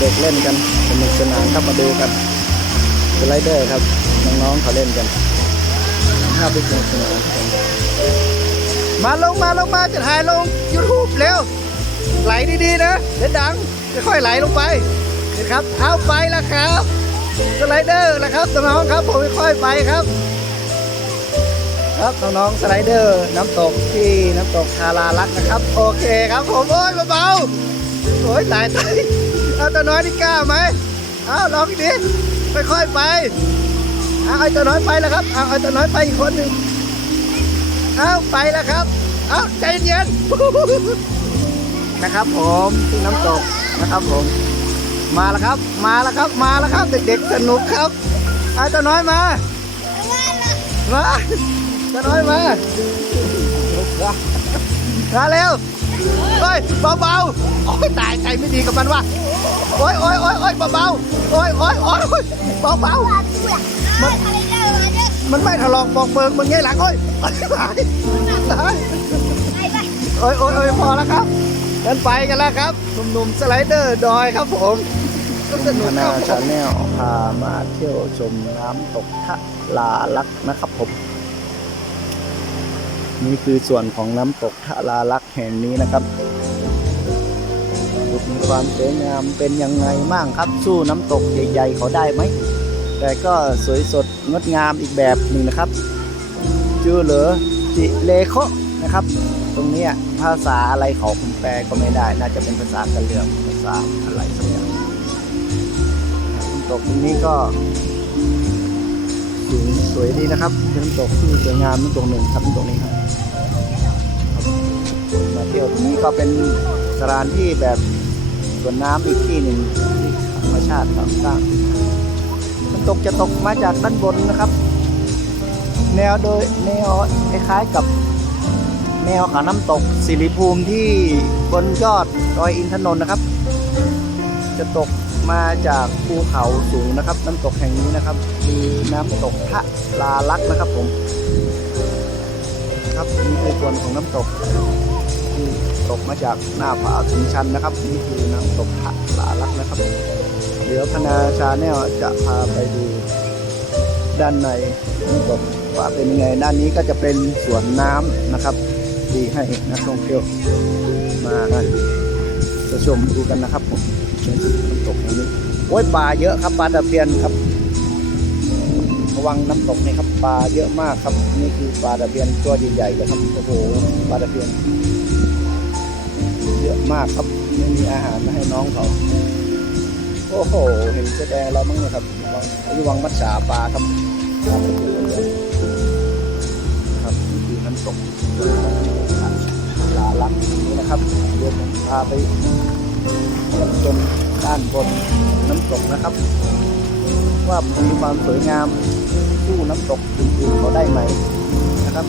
เด็กๆเล่นกันสนุกสนานครับมาดูกันสไลเดอร์ครับน้องๆเขาเล่นกันภาพที่สนุกสนานมาลงมาลงมาจะถ่ายลง YouTube เร็วไหลดีๆนะเดี๋ยวดังค่อยๆไหลลงไปเห็นครับเอาไปแล้วครับสไลเดอร์แล้วครับน้องๆครับผมค่อยๆไปครับ ครับน้องๆสไลเดอร์น้ำตกที่น้ำตกทาราลักนะครับ โอเคครับผมโอ้ยเบาๆโอ้ยตายตาย เอาตัวน้อยนี่กล้าไหมเอาลองอีกดิค่อยๆไปเอาไอ้ตัวน้อยไปแล้วครับเอาไอ้ตัวน้อยไปอีกคนหนึ่งเอาไปแล้วครับเอาใจเย็นนะครับ ผมที่น้ำตกนะครับผม มาแล้วครับ มาแล้วครับ มาแล้วครับ เด็กๆสนุกครับเอาตัวน้อยมามาจะน้อยมามาเร็วเฮ้ยเบาๆโอ้ยตายใจไม่ดีกับมันว่ะ โอ้ยโอ้ยโอ้ยโอ้ยเบาๆโอ้ยโอ้ยโอ้ยเบาๆมันมันไม่ถลอกปอกเปิงมึงไงหลังโอ้ยตายตายโอ้ยโอ้ยโอ้ยพอแล้วครับกันไปกันแล้วครับหนุ่มๆสไลเดอร์ดอยครับผมสนุกครับชาแนลพามาเที่ยวชมน้ำตกทะลาลักนะครับผมนี่คือส่วนของน้ำตกทะลาลักแห่งนี้นะครับ มีความสวยงามเป็นยังไงบ้างครับสู้น้ำตกใหญ่ๆเขาได้ไหมแต่ก็สวยสดงดงามอีกแบบหนึ่งนะครับชื่อเหลือจิเลโคนะครับ ตรงนี้ภาษาอะไรเขาผมแปลก็ไม่ได้ น่าจะเป็นภาษากะเหรี่ยงภาษาอะไรสักอย่างน้ำตกตรงนี้ก็สูงสวยดีนะครับนน้ำตกที่สวยงามน้ำตกหนึ่งครับน้ำตกนี้ครับมาเที่ยวตรงนี้ก็เป็นสถานที่แบบ ส่วนน้ำอีกที่หนึ่งที่ธรรมชาติครับสร้างมันตกจะตกมาจากด้านบนนะครับ แนวโดยแนวคล้ายๆกับแนวขาน้ำตกสิริภูมิที่บนยอดดอยอินทนนท์นะครับ จะตกมาจากภูเขาสูงนะครับ น้ำตกแห่งนี้นะครับคือน้ำตกพระลาลักษณ์นะครับผม ครับนี่คือส่วนของน้ำตก ตกมาจากหน้าผาสูงชันนะครับนี่คือน้ำตกพระลาลักนะครับ เดี๋ยวพนาชาแนลจะพาไปดูด้านในน้ำตกว่าเป็นยังไงด้านนี้ก็จะเป็นสวนน้ำนะครับที่ให้นักท่องเที่ยวมาจะชมดูกันนะครับผมนน้ำตกตรงนี้โอ้ยปลาเยอะครับปลาตะเพียนครับระวังน้ำตกนี่ครับปลาเยอะมากครับ นี่คือปลาตะเพียนตัวใหญ่ๆเลยครับโอ้โหปลาตะเพียน เยอะมากครับไม่มีอาหารมาให้น้องเขา โอ้โห เห็นเจ๊แดงเรามั้งนะครับวังระวังมัดฉาปลาครับครับนี่คือน้ำตกลาลักนี้นะครับเดี๋ยวผมพาไปชมด้านบนน้ำตกนะครับ ว่ามีความสวยงามสู้น้ำตกอื่นๆเขาได้ไหมนะครับ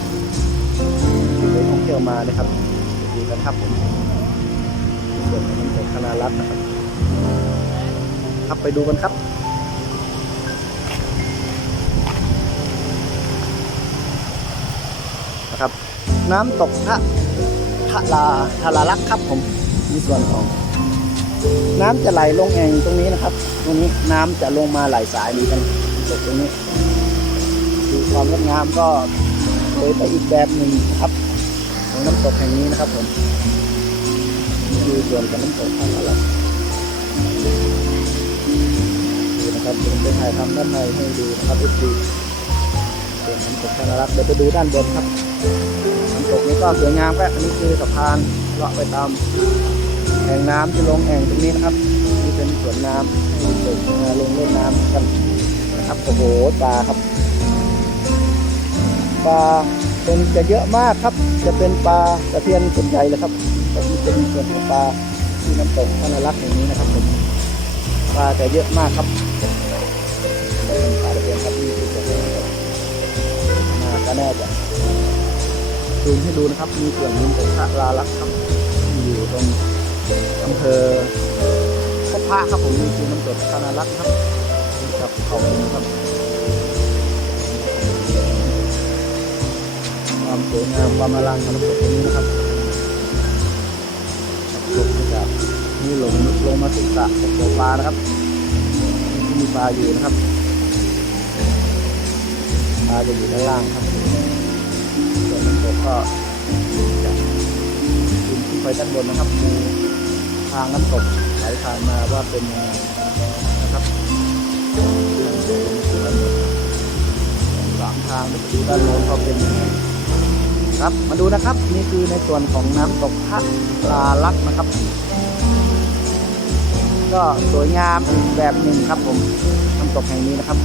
เดี๋ยท่องเที่ยวมานะครับดูกันครับผม ส่วนน้ำตกคณารัตน์นะครับครับไปดูกันครับนะครับ น้ำตกทะทะลาทะลาลักครับผมมีส่วนของ น้ำจะไหลลงแอ่งตรงนี้นะครับ ตรงนี้น้ำจะลงมาไหลสายนี้กันตกตรงนี้ดูความงดงามก็สวยไปอีกแบบหนึ่งครับ ของน้ำตกแห่งนี้นะครับผม นี่คือส่วนของน้ำตกทะลาลักดูนะครับผมจะถ่ายทำด้านในให้ดูนะครับทุกทีเป็นน้ำตกธนรัตน์เดี๋ยวไปดูด้านบนครับน้ำตกนี้ก็สวยงามครับอันนี้คือสะพานเลาะไปตามแอ่งน้ำที่ลงแอ่งตรงนี้นะครับนี่เป็นสวนน้ำให้เด็กมาลงเล่นน้ำกันนะครับโอ้โหปลาครับปลาเป็นจะเยอะมากครับ จะเป็นปลาตะเพียนส่วนใหญ่เลยครับ ก็มีเป็นส่วนของปลาที่น้ำตกธนรัตน์อย่างนี้นะครับผมปลาจะเยอะมากครับปลาตะเพียนครับนี่คือตัวนี้มาก็แน่จะซูมให้ดูนะครับ มีส่วนหนึงของพระลาลักษ์ครับที่อยู่ตรงอำเภอพบพระครับผมนี่คือน้ำตกพระลาลักษ์ครับนี่ครับเขาเป็นครับความสวยงามความอลังของน้ำตกตรงนี้นะครับ นี่ลงลงมาศึกษาตกปลานะครับ มีปลาอยู่นะครับปลาจะอยู่ด้านล่างครับส่วนน้ำตกก็จะขึ้นไปด้านบนนะครับดูทางน้ำตกไหลผ่านมาว่าเป็นยังไงนะครับสามทางดูด้านโน้นก็เป็นยังไงครับมาดูนะครับนี่คือในส่วนของน้ำตกพระปลาลักนะครับ ก็สวยงามอีกแบบหนึ่งครับผมน้ำตกแห่งนี้นะครับ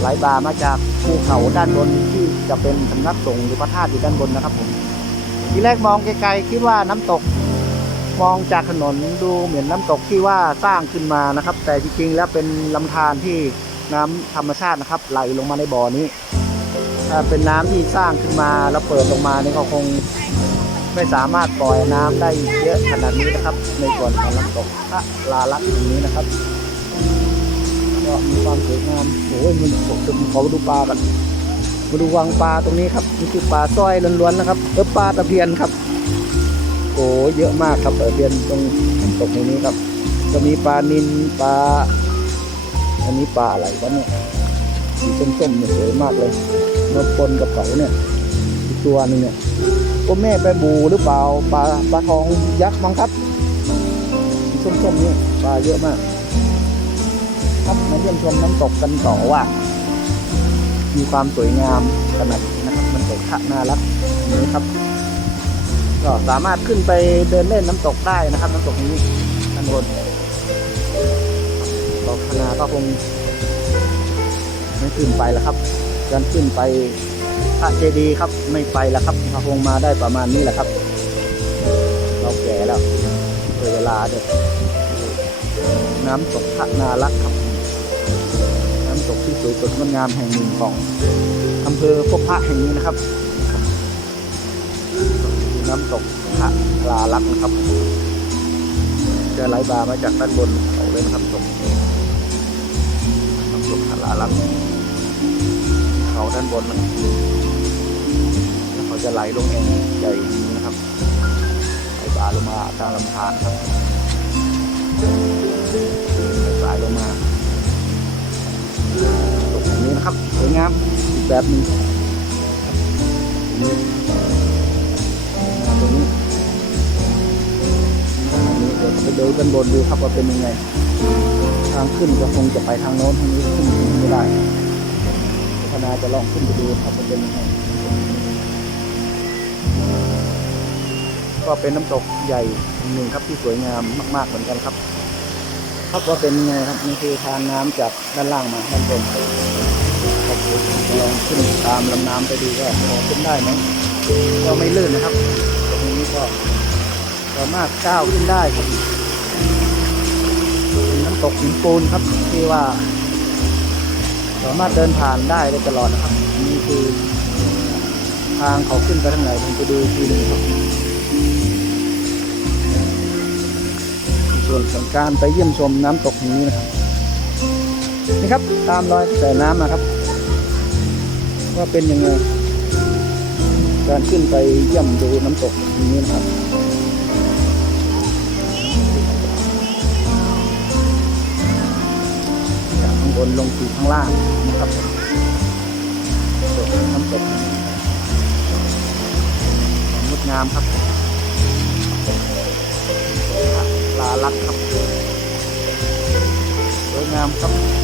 ไหลบ่ามาจากภูเขาด้านบนที่จะเป็นสำนักสงฆ์หรือพระธาตุอยู่ด้านบนนะครับผมทีแรกมองไกลๆคิดว่าน้ำตกมองจากถนนดูเหมือนน้ำตกที่ว่าสร้างขึ้นมานะครับ แต่จริงๆแล้วเป็นลำธารที่น้ำธรรมชาตินะครับ ไหลลงมาในบ่อนี้ถ้าเป็นน้ำที่สร้างขึ้นมาแล้วเปิดลงมานี่ก็คง ไม่สามารถปล่อยน้ำได้เยอะขนาดนี้นะครับ ในส่วนของน้ำตกพระลาลักษณ์อย่างนี้นะครับก็มีความสวยงามโอ้ยมันผมจะขอมาดูปลากันมาดูวังปลาตรงนี้ครับนี่คือปลาสร้อยล้วนๆนะครับเออปลาตะเพียนครับโอ้เยอะมากครับตะเพียนตรงน้ำตกตรงนี้ครับจะมีปลานินปลาอันนี้ปลาอะไรวะเนี่ยสีส้มๆเนี่ยสวยมากเลยมาปนกับเขาเนี่ยตัวนึงเนี่ย ก็แม่ไปบูหรือเปล่าปลาปลาทองยักษ์มั้งครับสีส้มๆนี่ปลาเยอะมาก ครับมาเยี่ยมชมน้ำตกกันต่อว่า มีความสวยงามขนาดนนะครับน้ำตกท่าน่ารักอย่างนี้ครับ ก็สามารถขึ้นไปเดินเล่นน้ำตกได้นะครับ น้ำตกนี้ด้านบนบอกคณาก็คงไม่ขึ้นไปแล้วครับการขึ้นไป ระเจดีย์ครับไม่ไปแล้วครับพระคงมาได้ประมาณนี้แหละครับ เราแก่แล้วเวลาเด็กน้ำตกพระนารักครับ น้ำตกที่สวยสดงดงามแห่งหนึ่งของอำเภอพบพระแห่งนี้นะครับ น้ำตกพระลาลักนะครับจะไหลบามาจากด้านบนเขาเลยนะครับตกน้ำตกพระลาลัก เขาด้านบนนะแล้วเขาจะไหลลงแอ่งใหญ่นี้นะครับไหลบ่าลงมาตามลำธารครับไหลสายลงมาตกอย่างนี้นะครับสวยงามอีกแบบหนึ่งตรงนี้อันนี้เดี๋ยวไปดูด้านบนดูครับว่าเป็นยังไง ทางขึ้นก็คงจะไปทางโน้นทางนี้ขึ้นไม่ได้ พนาจะลองขึ้นไปดูครับมันเป็นยังไงก็เป็นน้ำตกใหญ่หนึ่งครับที่สวยงามมากๆเหมือนกันครับครับว่าเป็นไงครับนี่คือทางน้ำจากด้านล่างมาด้านบนครับจะลองขึ้นตามลำน้ำไปดูว่าพอขึ้นได้ไหมก็ไม่ลื่นนะครับตรงนี้ก็สามารถก้าวขึ้นได้ครับนน้ำตกหินปูนครับที่ว่า สามารถเดินผ่านได้ได้ตลอดนะครับนี่คือทางเขาขึ้นไปทางไหนผมจะดูทีหนึงครับส่วนของการไปเยี่ยมชมน้ำตกนี้นะครับนี่ครับตามรอยแต่น้ำนะครับ ว่าเป็นยังไงการขึ้นไปเยี่ยมดูน้ำตกนี้นะครับ บนลงสู่ข้างล่างนะครับส่วนน้ำตกงดงามครับลาลักครับสวยงามครับ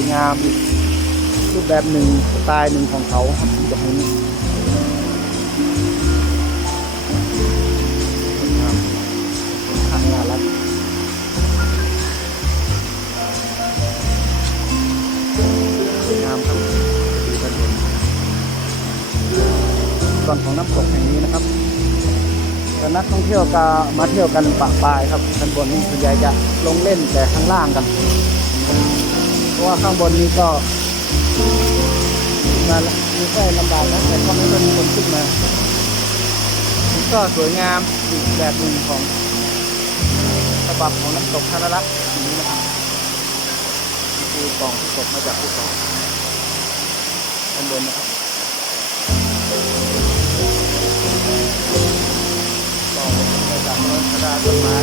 วยงามอีกรูปแบบหนึ่งสไตล์หนึ่งของเขาครับตรงนี้สวยงามข้างน่ารักสวยงามครับดูกันบนส่วนของน้ำตกแห่งนี้นะครับแต่นักท่องเที่ยวก็มาเที่ยวกันปะปายครับข้างบนนี่ส่วนใหญ่จะลงเล่นแต่ข้างล่างกัน ราะว่าข้างบนนี้ก็มามีค่อยลำบากนะแต่ก็ไม่ค่อยมีคนขึ้นมามันก็สวยงามอีกแบบหนึ่งของฉบับของน้ำตกธนรักษ์อย่นี้นะครับคือกล่องที่ตกมาจากภูเขาด้านบนนะครับกล่องมาจากต้นกระดาษต้นไม้